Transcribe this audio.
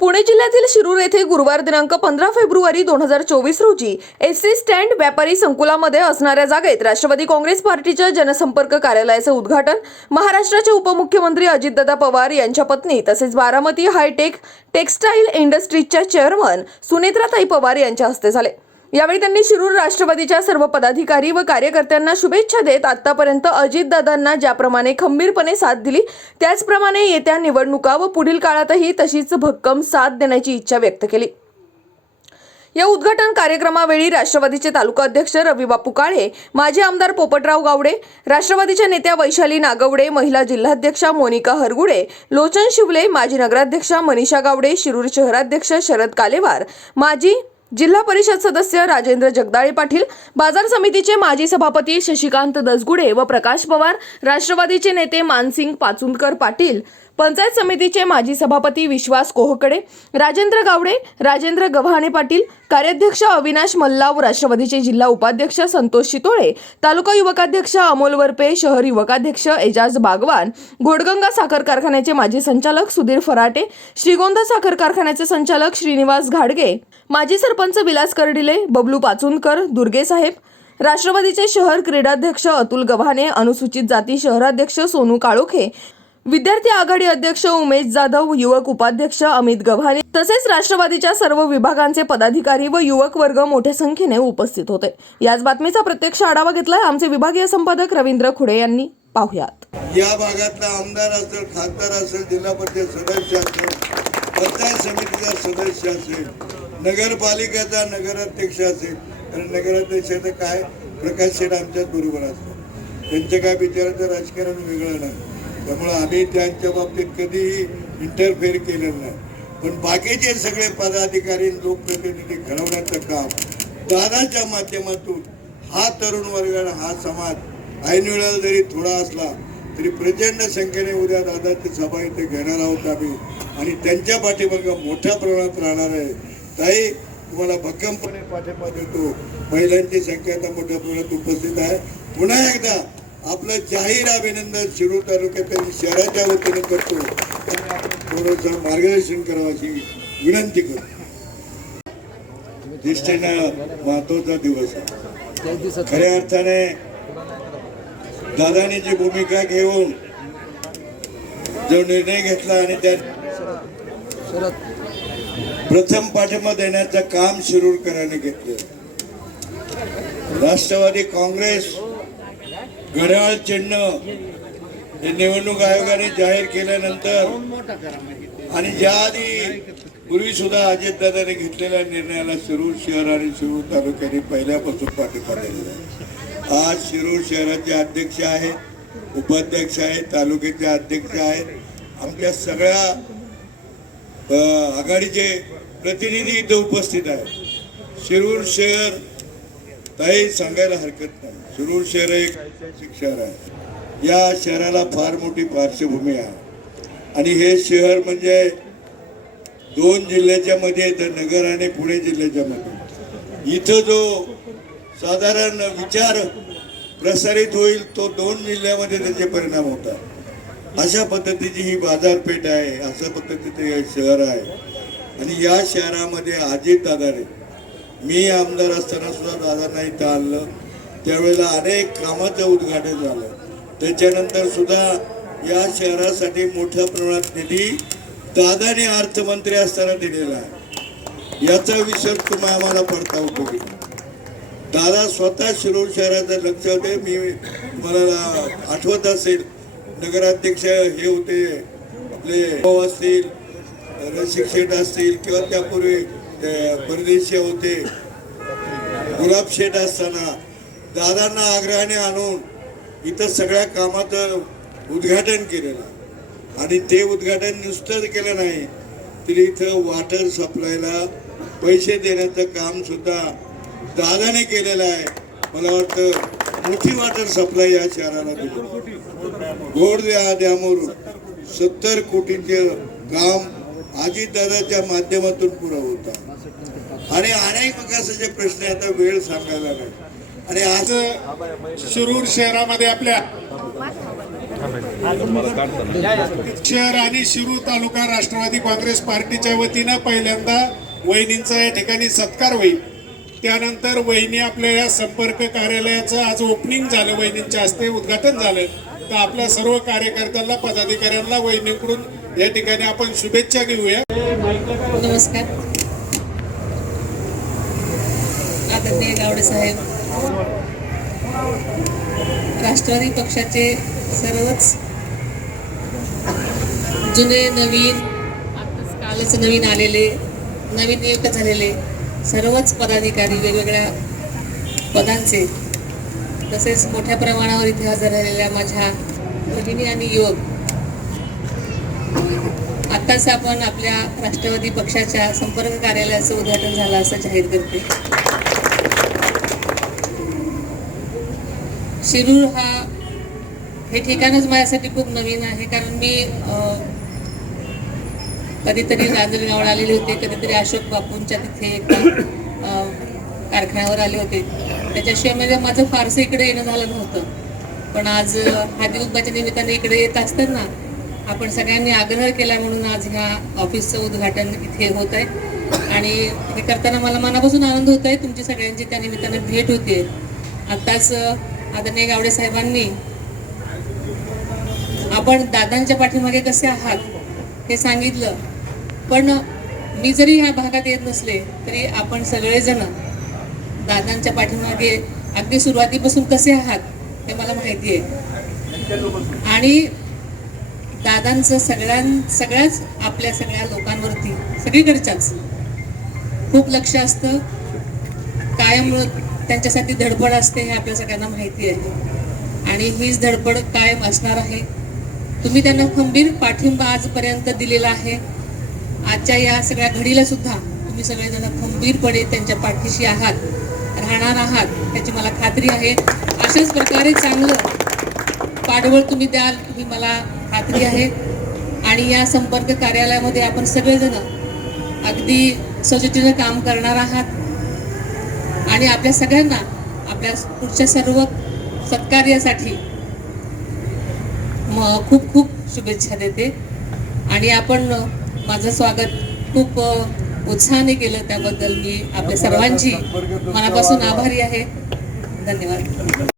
पुणे जिल्ह्यातील शिरूर येथे गुरुवार दिनांक पंधरा फेब्रुवारी दोन हजार चोवीस रोजी एस सी स्टँड व्यापारी संकुलामध्ये असणाऱ्या जागेत राष्ट्रवादी काँग्रेस पार्टीच्या जनसंपर्क कार्यालयाचे उद्घाटन महाराष्ट्राचे उपमुख्यमंत्री अजितदादा पवार यांच्या पत्नी तसेच बारामती हायटेक टेक्स्टाईल इंडस्ट्रीजच्या चेअरमन सुनेत्राताई पवार यांच्या हस्ते झाले. यावेळी त्यांनी शिरूर राष्ट्रवादीच्या सर्व पदाधिकारी व कार्यकर्त्यांना शुभेच्छा देत आतापर्यंत अजितदादांना ज्याप्रमाणे खंबीरपणे साथ दिली त्याचप्रमाणे येत्या निवडणुका व पुढील काळातही तशीच भक्कम साथ देण्याची इच्छा व्यक्त केली. या उद्घाटन कार्यक्रमावेळी राष्ट्रवादीचे तालुका अध्यक्ष रविबापू काळे माजी आमदार पोपटराव गावडे राष्ट्रवादीच्या नेत्या वैशाली नागवडे महिला जिल्हाध्यक्षा मोनिका हरगुडे लोचन शिवले माजी नगराध्यक्षा मनीषा गावडे शिरूर शहराध्यक्ष शरद कालेवार माजी जिल्हा परिषद सदस्य राजेंद्र जगदाळे पाटील बाजार समितीचे माजी सभापती शशिकांत दसगुडे व प्रकाश पवार राष्ट्रवादीचे नेते मानसिंग पाचुंदकर पाटील पंचायत समितीचे माजी सभापती विश्वास कोहकडे राजेंद्र गावडे राजेंद्र गव्हाणे पाटील कार्याध्यक्ष अविनाश मल्लाव राष्ट्रवादीचे जिल्हा उपाध्यक्ष संतोष शितोळे तालुका युवकाध्यक्ष अमोल वरपे शहर युवकाध्यक्ष एजाज बागवान घोडगंगा साखर कारखान्याचे माजी संचालक सुधीर फराटे श्रीगोंदा साखर कारखान्याचे संचालक श्रीनिवास घाडगे माजी सरपंच विलास कर्डिले बबलू पाचुनकर दुर्गे साहेब राष्ट्रवादीचे शहर क्रीडाध्यक्ष अतुल गव्हाणे अनुसूचित जाती शहराध्यक्ष सोनू काळोखे विद्यार्थी आघाडी अध्यक्ष उमेश जाधव युवक उपाध्यक्ष अमित गव्हाणे तसेच राष्ट्रवादीच्या सर्व विभागांचे पदाधिकारी व युवक वर्ग मोठ्या संख्येने उपस्थित होते. याच बातमीचा प्रत्यक्ष आढावा घेतलाय आमचे विभागीय संपादक रवींद्र खुडे यांनी. पाहुयात. या भागातला आमदार असेल खासदार असेल जिल्हा परिषद सदस्य असेल पंचायत समितीचा सदस्य असेल नगरपालिकेचा नगराध्यक्ष असेल कारण नगराध्यक्षाचं काय? प्रकाश शेठ आमच्याच बरोबर असतो त्यांचं काय विचाराचं राजकारण वेगळं नाही. त्यामुळं आम्ही त्यांच्या बाबतीत कधीही इंटरफेअर केलेलं नाही. पण बाकीचे सगळे पदाधिकारी लोकप्रतिनिधी घडवण्याचं काम दादाच्या माध्यमातून हा तरुण वर्ग आणि हा समाज ऐनवेळेला जरी थोडा असला तरी प्रचंड संख्येने उद्या दादाची सभा इथे घेणार आहोत आम्ही. आणि त्यांच्या पाठीमागं मोठ्या प्रमाणात राहणार आहे. ताई तुम्हाला भक्कमपणे पाठिंबा देतो. महिलांची संख्या आता मोठ्या प्रमाणात उपस्थित आहे. पुन्हा एकदा आपलं जाहीर अभिनंदन शिरूर तालुक्यातील शहराच्या वतीने करतो. थोडंसं मार्गदर्शन करावाची विनंती करतो. ज्येष्ठांना महत्त्वाचा दिवस आहे. खऱ्या अर्थाने दादाने जी भूमिका घेऊन जो निर्णय घेतला आणि त्या प्रथम पाठिंबा देण्याचं काम शिरूरकरांनी घेतलं. राष्ट्रवादी काँग्रेस घड्याळ चिन्ह हे निवडणूक आयोगाने जाहीर केल्यानंतर आणि ज्या आधी पूर्वी सुद्धा अजितदादांनी घेतलेल्या निर्णयाला शिरूर शहर आणि शिरूर तालुक्याने पहिल्यापासून पाठिंबा दिलेला आहे. आज शिरूर शहराचे अध्यक्ष आहेत उपाध्यक्ष आहेत तालुक्याचे अध्यक्ष आहेत. आमच्या सगळ्या आघाडीचे प्रतिनिधी इथं उपस्थित आहेत. शिरूर शहर काही सांगायला हरकत नाही. शिरूर शहर एक ऐतिहासिक शहर आहे. या शहराला फार मोठी पार्श्वभूमी आहे. आणि हे शहर म्हणजे दोन जिल्ह्याच्या मध्ये येतं नगर आणि पुणे जिल्ह्याच्या मध्ये. इथं जो साधारण विचार प्रसारित होईल तो दोन जिल्ह्यामध्ये त्याचे परिणाम होतात. अशा पद्धतीची ही बाजारपेठ आहे अशा पद्धतीचं हे शहर आहे. आणि या शहरामध्ये अजित आधारित मी आमदार असताना सुद्धा दादांना इथं आणलं त्यावेळेला अनेक कामाचं उद्घाटन झालं. त्याच्यानंतर सुद्धा या शहरासाठी मोठ्या प्रमाणात निधी दादाने अर्थमंत्री असताना दिलेला आहे. याचा विसर तुम्ही आम्हाला पडता उपयोगी. दादा स्वतः शिरूर शहराचं लक्ष होते. मी मला आठवत असेल नगराध्यक्ष हे होते. आपले भाऊ असतील रसिक शेठ असतील किंवा त्यापूर्वी परदेशी होते. गुलाब शेठ असताना दादांना आग्रहाने आणून इथं सगळ्या कामाचं उद्घाटन केलेलं. आणि ते उद्घाटन नुसतंच केलं नाही तर इथं वॉटर सप्लायला पैसे देण्याचं काम सुद्धा दादाने केलेलं आहे. मला वाटतं मोठी वॉटर सप्लाय या शहराला दिली. गोड द्या द्यामोरून सत्तर कोटीचं काम अजितदादाच्या माध्यमातून पुरं आणि अनेक विकासाचे प्रश्न आता वेळ सांगायला नाही आणि आज शिरूर शहरामध्ये आपल्या शहर आणि शिरूर तालुका राष्ट्रवादी काँग्रेस पार्टीच्या वतीनं पहिल्यांदा वहिनींचा या ठिकाणी सत्कार होईल. त्यानंतर वहिनी आपल्या या संपर्क कार्यालयाचं आज ओपनिंग झालं वहिनींच्या हस्ते उद्घाटन झालं. तर आपल्या सर्व कार्यकर्त्यांना पदाधिकाऱ्यांना वहिनीकडून या ठिकाणी आपण शुभेच्छा घेऊया. नमस्कार. आदरणीय गावडे साहेब राष्ट्रवादी पक्षाचे सर्वच जुने नवीन आताच कालच नवीन आलेले नवीन नियुक्त झालेले सर्वच पदाधिकारी वेगवेगळ्या पदांचे तसेच मोठ्या प्रमाणावर इथे हजर राहिलेल्या माझ्या भगिनी आणि युवक आत्ताच आपण आपल्या राष्ट्रवादी पक्षाच्या संपर्क कार्यालयाचं उद्घाटन झालं असं जाहीर करते. शिरूर हा हे ठिकाणच माझ्यासाठी खूप नवीन आहे कारण मी अं, कधीतरी रांजणगावला आलेले होते कधीतरी अशोक बापूंच्या तिथे एका कारखान्यावर आले होते. त्याच्याशिवाय म्हणजे माझं फारसं इकडे येणं झालं नव्हतं. पण आज हादी उद्भाच्या निमित्ताने इकडे येत असताना आपण सगळ्यांनी आग्रह केला म्हणून आज ह्या ऑफिसचं उद्घाटन इथे होत आहे. आणि हे करताना मला मनापासून आनंद होत आहे. तुमची सगळ्यांची त्या निमित्तानं भेट होते. आत्ताच आदरणीय गावडे साहेबांनी आपण दादांच्या पाठीमागे कसे आहात हे सांगितलं. पण मी जरी ह्या भागात येत नसले तरी आपण सगळेजण दादांच्या पाठीमागे अगदी सुरुवातीपासून कसे आहात हे मला माहिती आहे. आणि दादांचं सगळ्यां सगळ्याच आपल्या सगळ्या लोकांवरती सगळीकडच्याच. खूप लक्ष असतं. कायम त्यांच्यासाठी धडपड असते हे आपल्या सगळ्यांना माहिती आहे. आणि हीच धडपड कायम असणार आहे. तुम्ही त्यांना खंबीर पाठिंबा आजपर्यंत दिलेला आहे. आजच्या या सगळ्या घडीला सुद्धा तुम्ही सगळेजण खंबीरपणे त्यांच्या पाठीशी आहात राहणार आहात त्याची मला खात्री आहे. अशाच प्रकारे चांगलं पाठबळ तुम्ही द्याल ही मला खात्री आहे. आणि या संपर्क कार्यालयामध्ये आपण सगळेजण अगदी सजोटीनं काम करणार आहात. आणि आपल्या सगळ्यांना आपल्या पुढच्या सर्व सत्कार्यासाठी म खूप खूप शुभेच्छा देते. आणि आपण माझं स्वागत खूप उत्साहाने केलं त्याबद्दल मी आपल्या सर्वांची मनापासून आभारी आहे. धन्यवाद.